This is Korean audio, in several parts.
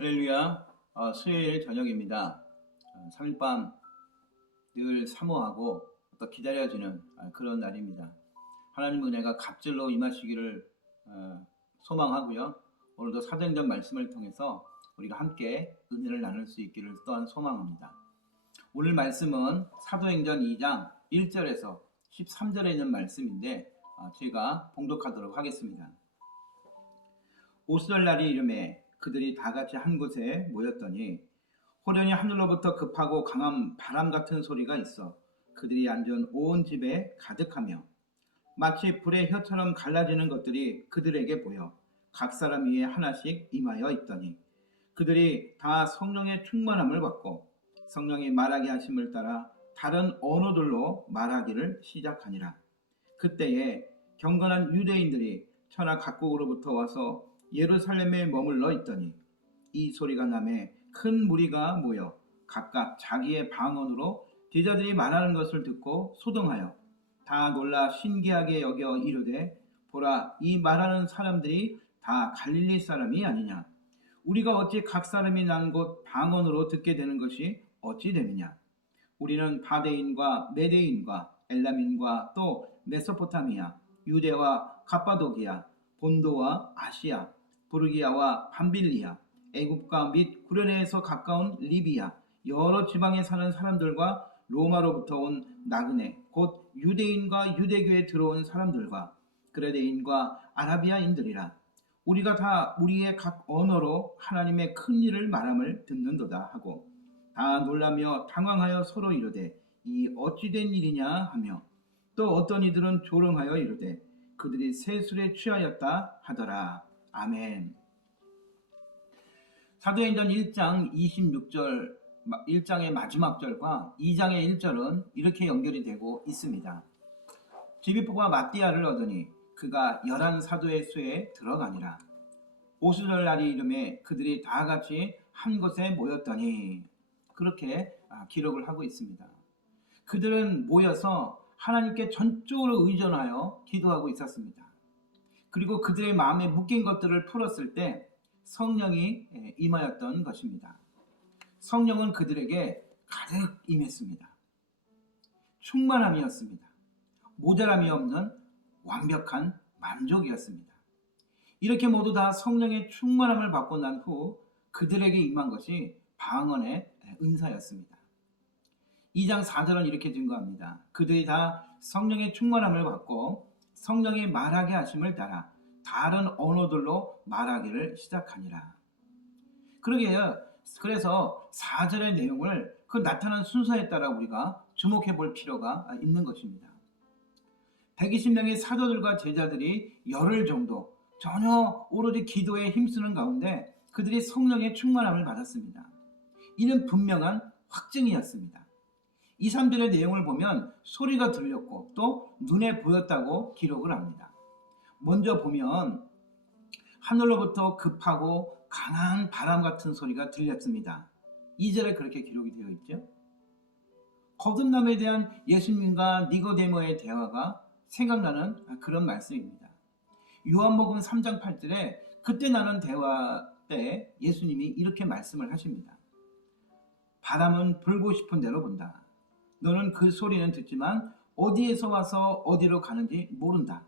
할렐루야. 수요일 저녁입니다. 3일밤 늘 사모하고 또 기다려지는 그런 날입니다. 하나님 은혜가 갑절로 임하시기를 소망하고요. 오늘도 사도행전 말씀을 통해서 우리가 함께 은혜를 나눌 수 있기를 또한 소망합니다. 오늘 말씀은 사도행전 2장 1절에서 13절에 있는 말씀인데 제가 봉독하도록 하겠습니다. 오순절날이 이르매 그들이 다 같이 한 곳에 모였더니 호련히 하늘로부터 급하고 강한 바람 같은 소리가 있어 그들이 앉은 온 집에 가득하며 마치 불의 혀처럼 갈라지는 것들이 그들에게 보여 각 사람 위에 하나씩 임하여 있더니 그들이 다 성령의 충만함을 받고 성령이 말하게 하심을 따라 다른 언어들로 말하기를 시작하니라. 그때에 경건한 유대인들이 천하 각국으로부터 와서 예루살렘에 머물러 있더니 이 소리가 나매 큰 무리가 모여 각각 자기의 방언으로 제자들이 말하는 것을 듣고 소동하여 다 놀라 신기하게 여겨 이르되 보라, 이 말하는 사람들이 다 갈릴리 사람이 아니냐. 우리가 어찌 각 사람이 난 곳 방언으로 듣게 되는 것이 어찌 됨이냐. 우리는 바데인과 메데인과 엘람인과 또 메소포타미아, 유대와 갑바도기아, 본도와 아시아, 부르기아와 밤빌리아, 애굽과 및 구레네에서 가까운 리비아, 여러 지방에 사는 사람들과 로마로부터 온 나그네, 곧 유대인과 유대교에 들어온 사람들과 그레데인과 아라비아인들이라. 우리가 다 우리의 각 언어로 하나님의 큰 일을 말함을 듣는도다 하고 다 놀라며 당황하여 서로 이르되 이 어찌된 일이냐 하며 또 어떤 이들은 조롱하여 이르되 그들이 세술에 취하였다 하더라. 아멘. 사도행전 1장 26절 1장의 마지막 절과 2장의 1절은 이렇게 연결이 되고 있습니다. 디비보가 마띠아를 얻으니 그가 11사도의 수에 들어가니라. 오순절 날이 이름에 그들이 다 같이 한 곳에 모였더니 그렇게 기록을 하고 있습니다. 그들은 모여서 하나님께 전적으로 의존하여 기도하고 있었습니다. 그리고 그들의 마음에 묶인 것들을 풀었을 때 성령이 임하였던 것입니다. 성령은 그들에게 가득 임했습니다. 충만함이었습니다. 모자람이 없는 완벽한 만족이었습니다. 이렇게 모두 다 성령의 충만함을 받고 난 후 그들에게 임한 것이 방언의 은사였습니다. 2장 4절은 이렇게 증거합니다. 그들이 다 성령의 충만함을 받고 성령이 말하게 하심을 따라 다른 언어들로 말하기를 시작하니라. 그러게요. 그래서 4절의 내용을 그 나타난 순서에 따라 우리가 주목해 볼 필요가 있는 것입니다. 120명의 사도들과 제자들이 열흘 정도 전혀 오로지 기도에 힘쓰는 가운데 그들이 성령의 충만함을 받았습니다. 이는 분명한 확증이었습니다. 2, 3절의 내용을 보면 소리가 들렸고 또 눈에 보였다고 기록을 합니다. 먼저 보면 하늘로부터 급하고 강한 바람 같은 소리가 들렸습니다. 2절에 그렇게 기록이 되어 있죠. 거듭남에 대한 예수님과 니고데모의 대화가 생각나는 그런 말씀입니다. 요한복음 3장 8절에 그때 나눈 대화 때 예수님이 이렇게 말씀을 하십니다. 바람은 불고 싶은 대로 분다. 너는 그 소리는 듣지만 어디에서 와서 어디로 가는지 모른다.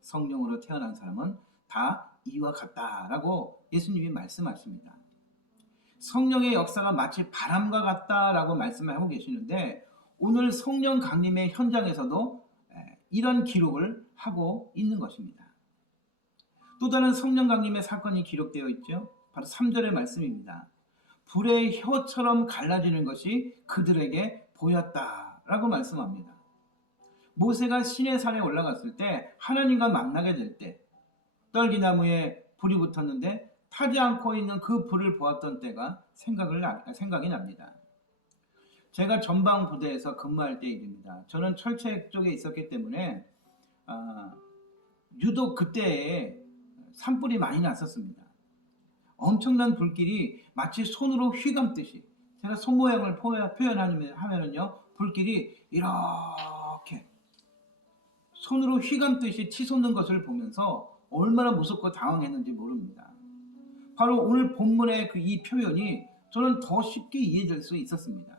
성령으로 태어난 사람은 다 이와 같다라고 예수님이 말씀하십니다. 성령의 역사가 마치 바람과 같다라고 말씀을 하고 계시는데 오늘 성령 강림의 현장에서도 이런 기록을 하고 있는 것입니다. 또 다른 성령 강림의 사건이 기록되어 있죠. 바로 3절의 말씀입니다. 불의 혀처럼 갈라지는 것이 그들에게 보였다라고 말씀합니다. 모세가 시내산에 올라갔을 때 하나님과 만나게 될 때 떨기나무에 불이 붙었는데 타지 않고 있는 그 불을 보았던 때가 생각이 납니다. 제가 전방 부대에서 근무할 때 일입니다. 저는 철책 쪽에 있었기 때문에 유독 그때에 산불이 많이 났었습니다. 엄청난 불길이 마치 손으로 휘감듯이 제가 손 모양을 표현하면요 불길이 이렇게 손으로 휘감듯이 치솟는 것을 보면서 얼마나 무섭고 당황했는지 모릅니다. 바로 오늘 본문의 이 표현이 저는 더 쉽게 이해될 수 있었습니다.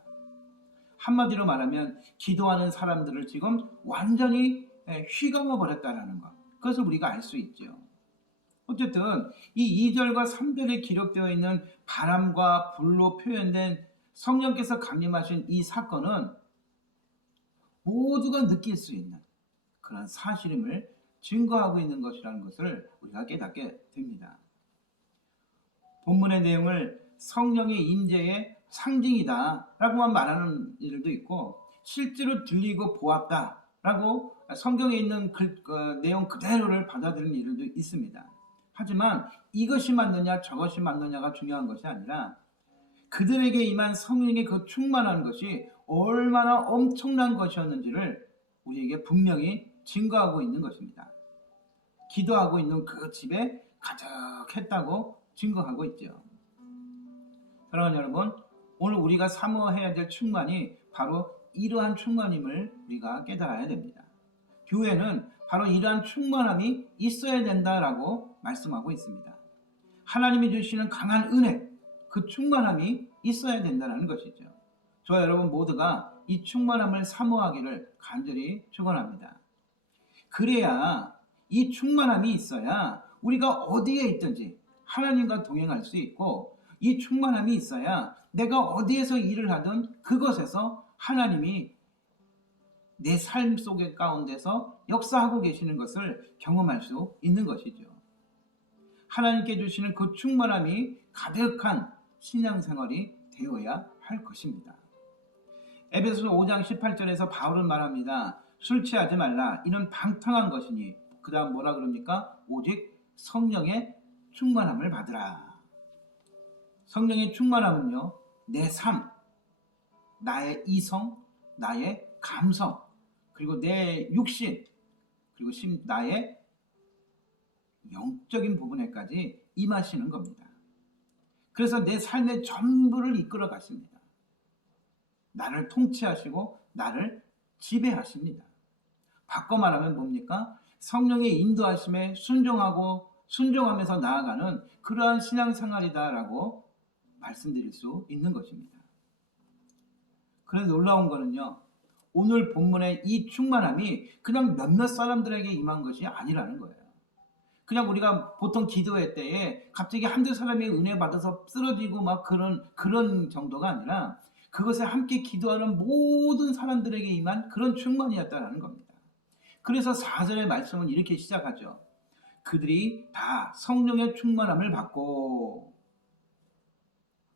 한마디로 말하면 기도하는 사람들을 지금 완전히 휘감아 버렸다는 것. 그것을 우리가 알 수 있죠. 어쨌든 이 2절과 3절에 기록되어 있는 바람과 불로 표현된 성령께서 강림하신 이 사건은 모두가 느낄 수 있는 그런 사실임을 증거하고 있는 것이라는 것을 우리가 깨닫게 됩니다. 본문의 내용을 성령의 임재의 상징이다 라고만 말하는 일도 있고, 실제로 들리고 보았다 라고 성경에 있는 내용 그대로를 받아들이는 일도 있습니다. 하지만 이것이 맞느냐 저것이 맞느냐가 중요한 것이 아니라 그들에게 임한 성령의 그 충만한 것이 얼마나 엄청난 것이었는지를 우리에게 분명히 증거하고 있는 것입니다. 기도하고 있는 그 집에 가득했다고 증거하고 있죠. 사랑하는 여러분, 오늘 우리가 사모해야 될 충만이 바로 이러한 충만임을 우리가 깨달아야 됩니다. 교회는 바로 이러한 충만함이 있어야 된다라고 말씀하고 있습니다. 하나님이 주시는 강한 은혜, 그 충만함이 있어야 된다는 것이죠. 저와 여러분 모두가 이 충만함을 사모하기를 간절히 축원합니다. 그래야 이 충만함이 있어야 우리가 어디에 있든지 하나님과 동행할 수 있고, 이 충만함이 있어야 내가 어디에서 일을 하든 그것에서 하나님이 내 삶 속의 가운데서 역사하고 계시는 것을 경험할 수 있는 것이죠. 하나님께 주시는 그 충만함이 가득한 신앙생활이 되어야 할 것입니다. 에베소서 5장 18절에서 바울은 말합니다. 술 취하지 말라. 이는 방탕한 것이니. 그 다음 뭐라 그럽니까? 오직 성령의 충만함을 받으라. 성령의 충만함은요, 내 삶, 나의 이성, 나의 감성, 그리고 내 육신, 그리고 나의 영적인 부분에까지 임하시는 겁니다. 그래서 내 삶의 전부를 이끌어 가십니다. 나를 통치하시고 나를 지배하십니다. 바꿔 말하면 뭡니까? 성령의 인도하심에 순종하면서 나아가는 그러한 신앙생활이다라고 말씀드릴 수 있는 것입니다. 그런데 놀라운 거는요, 오늘 본문의 이 충만함이 그냥 몇몇 사람들에게 임한 것이 아니라는 거예요. 그냥 우리가 보통 기도회 때에 갑자기 한두 사람이 은혜 받아서 쓰러지고 막 그런 정도가 아니라 그것에 함께 기도하는 모든 사람들에게 임한 그런 충만이었다는 겁니다. 그래서 4절의 말씀은 이렇게 시작하죠. 그들이 다 성령의 충만함을 받고,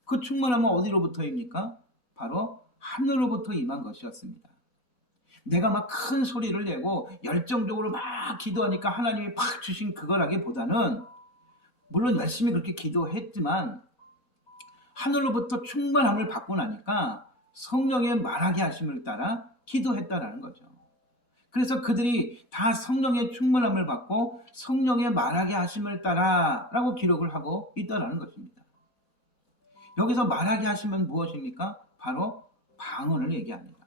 그 충만함은 어디로부터입니까? 바로 하늘로부터 임한 것이었습니다. 내가 막 큰 소리를 내고 열정적으로 막 기도하니까 하나님이 팍 주신 그거라기보다는, 물론 열심히 그렇게 기도했지만 하늘로부터 충만함을 받고 나니까 성령의 말하게 하심을 따라 기도했다라는 거죠. 그래서 그들이 다 성령의 충만함을 받고 성령의 말하게 하심을 따라 라고 기록을 하고 있다라는 것입니다. 여기서 말하게 하시면 무엇입니까? 바로 방언을 얘기합니다.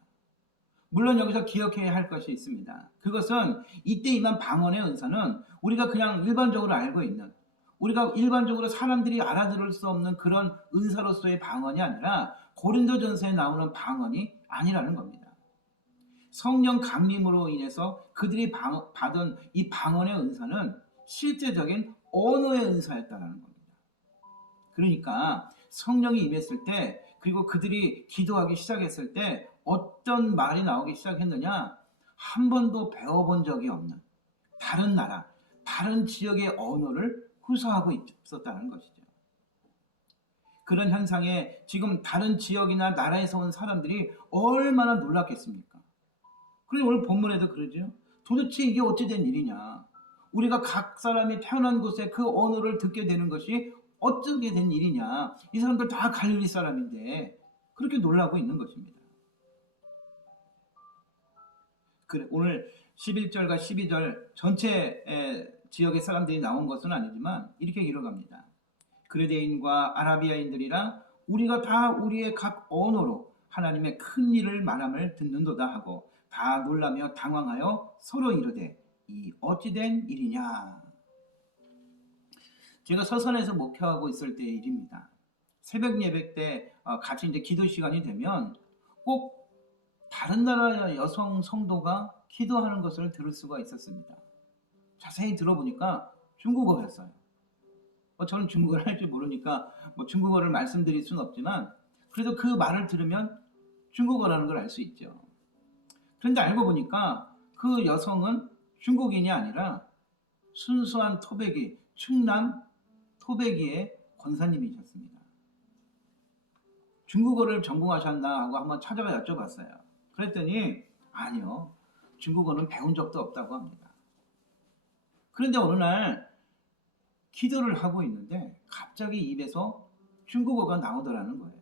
물론 여기서 기억해야 할 것이 있습니다. 그것은 이때 임한 방언의 은사는 우리가 그냥 일반적으로 알고 있는, 우리가 일반적으로 사람들이 알아들을 수 없는 그런 은사로서의 방언이 아니라 고린도전서에 나오는 방언이 아니라는 겁니다. 성령 강림으로 인해서 그들이 받은 이 방언의 은사는 실제적인 언어의 은사였다는 겁니다. 그러니까 성령이 임했을 때, 그리고 그들이 기도하기 시작했을 때 어떤 말이 나오기 시작했느냐? 한 번도 배워본 적이 없는 다른 나라, 다른 지역의 언어를 구사하고 있었다는 것이죠. 그런 현상에 지금 다른 지역이나 나라에서 온 사람들이 얼마나 놀랐겠습니까? 그리고 오늘 본문에도 그러죠. 도대체 이게 어찌된 일이냐? 우리가 각 사람이 태어난 곳에 그 언어를 듣게 되는 것이 어떻게 된 일이냐? 이 사람들 다 갈릴리 사람인데 그렇게 놀라고 있는 것입니다. 그래, 오늘 11절과 12절 전체 지역의 사람들이 나온 것은 아니지만 이렇게 기록합니다. 그레데인과 아라비아인들이라 우리가 다 우리의 각 언어로 하나님의 큰 일을 말함을 듣는도다 하고 다 놀라며 당황하여 서로 이르되 이 어찌된 일이냐. 제가 서산에서 목회하고 있을 때의 일입니다. 새벽 예배 때 같이 이제 기도 시간이 되면 꼭 다른 나라 여성 성도가 기도하는 것을 들을 수가 있었습니다. 자세히 들어보니까 중국어였어요. 저는 중국어를 할 줄 모르니까 중국어를 말씀드릴 수는 없지만 그래도 그 말을 들으면 중국어라는 걸 알 수 있죠. 그런데 알고 보니까 그 여성은 중국인이 아니라 순수한 토백이, 충남 토백이의 권사님이셨습니다. 중국어를 전공하셨나 하고 한번 찾아가 여쭤봤어요. 그랬더니 아니요, 중국어는 배운 적도 없다고 합니다. 그런데 어느 날 기도를 하고 있는데 갑자기 입에서 중국어가 나오더라는 거예요.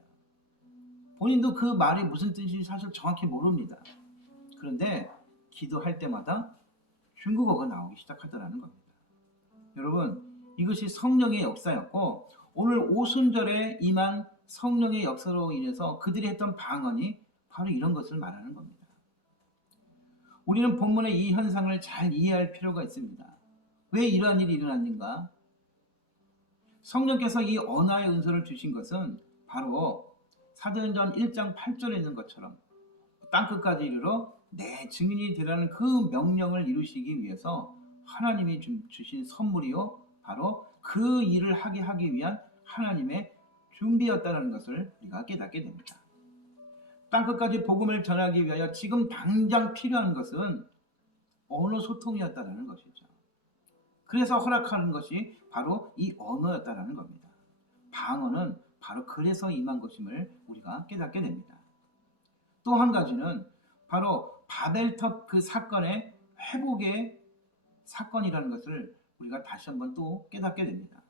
본인도 그 말이 무슨 뜻인지 사실 정확히 모릅니다. 그런데 기도할 때마다 중국어가 나오기 시작하더라는 겁니다. 여러분, 이것이 성령의 역사였고 오늘 오순절에 임한 성령의 역사로 인해서 그들이 했던 방언이 바로 이런 것을 말하는 겁니다. 우리는 본문의 이 현상을 잘 이해할 필요가 있습니다. 왜 이러한 일이 일어났는가? 성령께서 이 언어의 은사를 주신 것은 바로 사도행전 1장 8절에 있는 것처럼 땅끝까지 이르러 내 증인이 되라는 그 명령을 이루시기 위해서 하나님이 주신 선물이요, 바로 그 일을 하기 위한 하나님의 준비였다는 것을 우리가 깨닫게 됩니다. 땅끝까지 복음을 전하기 위하여 지금 당장 필요한 것은 언어 소통이었다는 것이죠. 그래서 허락하는 것이 바로 이 언어였다는 겁니다. 방언은 바로 그래서 임한 것임을 우리가 깨닫게 됩니다. 또 한 가지는 바로 바벨탑 그 사건의 회복의 사건이라는 것을 우리가 다시 한번 또 깨닫게 됩니다.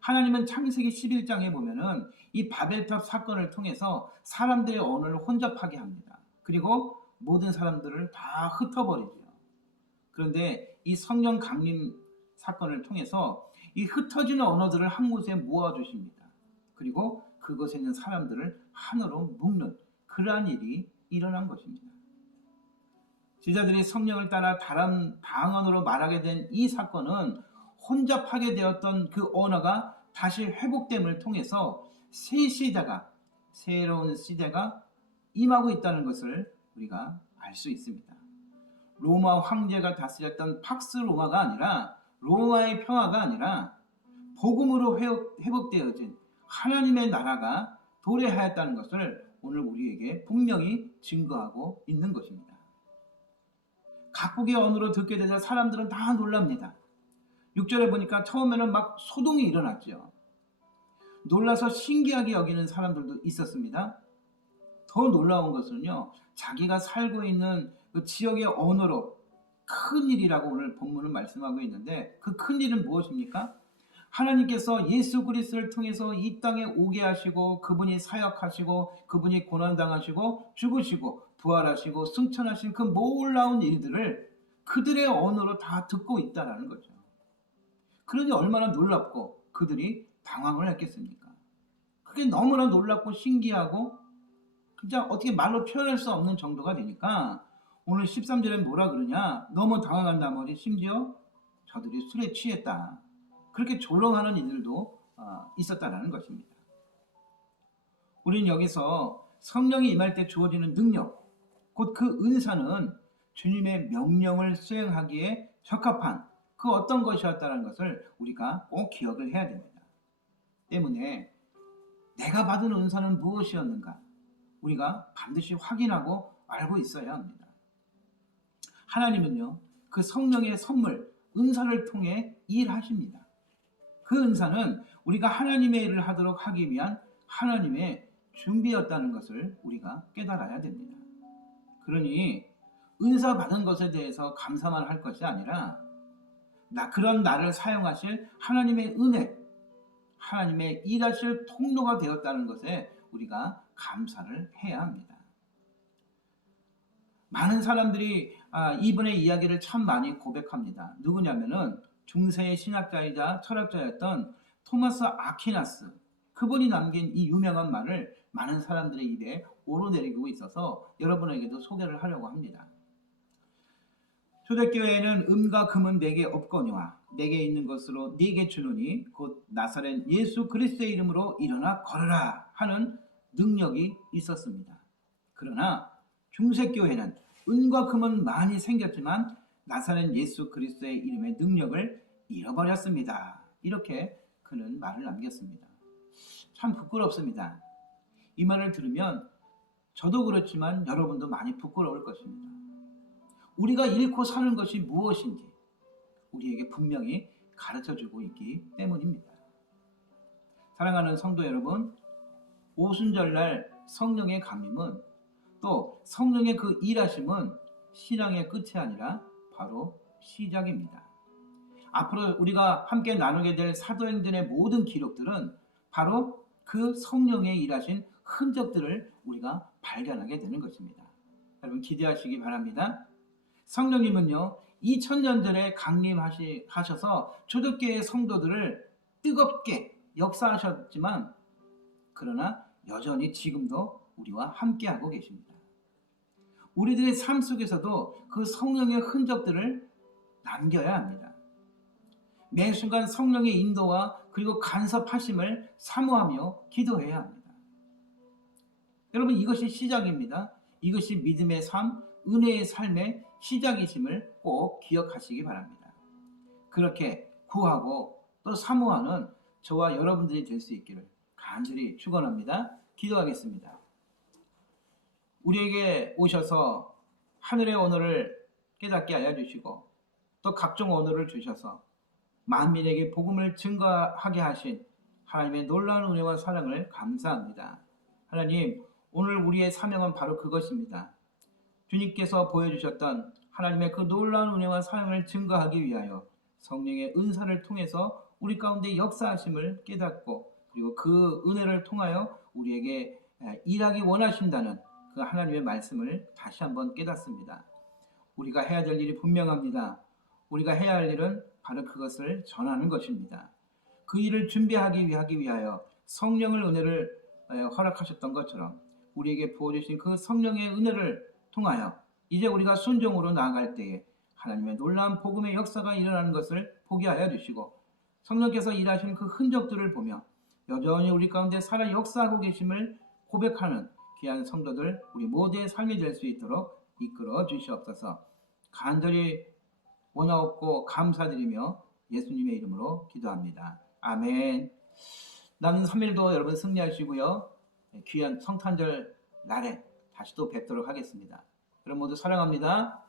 하나님은 창세기 11장에 보면은 이 바벨탑 사건을 통해서 사람들의 언어를 혼잡하게 합니다. 그리고 모든 사람들을 다 흩어버리죠. 그런데 이 성령 강림 사건을 통해서 이 흩어지는 언어들을 한 곳에 모아주십니다. 그리고 그곳에 있는 사람들을 하나로 묶는 그러한 일이 일어난 것입니다. 제자들이 성령을 따라 다른 방언으로 말하게 된 이 사건은 혼잡하게 되었던 그 언어가 다시 회복됨을 통해서 새 시대가, 새로운 시대가 임하고 있다는 것을 우리가 알 수 있습니다. 로마 황제가 다스렸던 팍스 로마가 아니라, 로마의 평화가 아니라 복음으로 회복되어진 하나님의 나라가 도래하였다는 것을 오늘 우리에게 분명히 증거하고 있는 것입니다. 각국의 언어로 듣게 되자 사람들은 다 놀랍니다. 6절에 보니까 처음에는 막 소동이 일어났죠. 놀라서 신기하게 여기는 사람들도 있었습니다. 더 놀라운 것은요, 자기가 살고 있는 그 지역의 언어로 큰 일이라고 오늘 본문은 말씀하고 있는데, 그 큰 일은 무엇입니까? 하나님께서 예수 그리스도를 통해서 이 땅에 오게 하시고 그분이 사역하시고 그분이 고난당하시고 죽으시고 부활하시고 승천하신 그 놀라운 일들을 그들의 언어로 다 듣고 있다는 거죠. 그러니 얼마나 놀랍고 그들이 당황을 했겠습니까? 그게 너무나 놀랍고 신기하고 진짜 어떻게 말로 표현할 수 없는 정도가 되니까 오늘 13절에 뭐라 그러냐? 너무 당황한 나머지 심지어 저들이 술에 취했다. 그렇게 조롱하는 이들도 있었다는 것입니다. 우리는 여기서 성령이 임할 때 주어지는 능력, 곧 그 은사는 주님의 명령을 수행하기에 적합한 그 어떤 것이었다는 것을 우리가 꼭 기억을 해야 됩니다. 때문에 내가 받은 은사는 무엇이었는가? 우리가 반드시 확인하고 알고 있어야 합니다. 하나님은요, 그 성령의 선물, 은사를 통해 일하십니다. 그 은사는 우리가 하나님의 일을 하도록 하기 위한 하나님의 준비였다는 것을 우리가 깨달아야 됩니다. 그러니 은사 받은 것에 대해서 감사만 할 것이 아니라 그런 나를 사용하실 하나님의 은혜, 하나님의 일하실 통로가 되었다는 것에 우리가 감사를 해야 합니다. 많은 사람들이 이분의 이야기를 참 많이 고백합니다. 누구냐면은 중세의 신학자이자 철학자였던 토마스 아퀴나스, 그분이 남긴 이 유명한 말을 많은 사람들의 입에 오르내리고 있어서 여러분에게도 소개를 하려고 합니다. 초대교회에는 은과 금은 내게 없거니와 내게 있는 것으로 네게 주노니 곧 나사렛 예수 그리스도의 이름으로 일어나 걸어라 하는 능력이 있었습니다. 그러나 중세교회는 은과 금은 많이 생겼지만 나사렛 예수 그리스도의 이름의 능력을 잃어버렸습니다. 이렇게 그는 말을 남겼습니다. 참 부끄럽습니다. 이 말을 들으면 저도 그렇지만 여러분도 많이 부끄러울 것입니다. 우리가 잃고 사는 것이 무엇인지 우리에게 분명히 가르쳐주고 있기 때문입니다. 사랑하는 성도 여러분, 오순절날 성령의 강림은 또 성령의 그 일하심은 신앙의 끝이 아니라 바로 시작입니다. 앞으로 우리가 함께 나누게 될 사도행전의 모든 기록들은 바로 그 성령의 일하신 흔적들을 우리가 발견하게 되는 것입니다. 여러분 기대하시기 바랍니다. 성령님은요 2000년 전에 강림하셔서 초대교회 성도들을 뜨겁게 역사하셨지만 그러나 여전히 지금도 우리와 함께하고 계십니다. 우리들의 삶 속에서도 그 성령의 흔적들을 남겨야 합니다. 매 순간 성령의 인도와 그리고 간섭하심을 사모하며 기도해야 합니다. 여러분 이것이 시작입니다. 이것이 믿음의 삶, 은혜의 삶의 시작이심을 꼭 기억하시기 바랍니다. 그렇게 구하고 또 사모하는 저와 여러분들이 될 수 있기를 간절히 축원합니다. 기도하겠습니다. 우리에게 오셔서 하늘의 언어를 깨닫게 하여 주시고 또 각종 언어를 주셔서 만민에게 복음을 증거하게 하신 하나님의 놀라운 은혜와 사랑을 감사합니다. 하나님, 오늘 우리의 사명은 바로 그것입니다. 주님께서 보여주셨던 하나님의 그 놀라운 은혜와 사랑을 증거하기 위하여 성령의 은사를 통해서 우리 가운데 역사하심을 깨닫고 그리고 그 은혜를 통하여 우리에게 일하기 원하신다는 그 하나님의 말씀을 다시 한번 깨닫습니다. 우리가 해야 될 일이 분명합니다. 우리가 해야 할 일은 바로 그것을 전하는 것입니다. 그 일을 준비하기 위하여 성령을 은혜를 허락하셨던 것처럼 우리에게 부어주신 그 성령의 은혜를 통하여 이제 우리가 순종으로 나아갈 때에 하나님의 놀라운 복음의 역사가 일어나는 것을 보게 하여 주시고 성령께서 일하신 그 흔적들을 보며 여전히 우리 가운데 살아 역사하고 계심을 고백하는 귀한 성도들 우리 모두의 삶이 될 수 있도록 이끌어 주시옵소서. 간절히 원하옵고 감사드리며 예수님의 이름으로 기도합니다. 아멘. 남은 3일도 여러분 승리하시고요. 귀한 성탄절 날에 다시 또 뵙도록 하겠습니다. 여러분 모두 사랑합니다.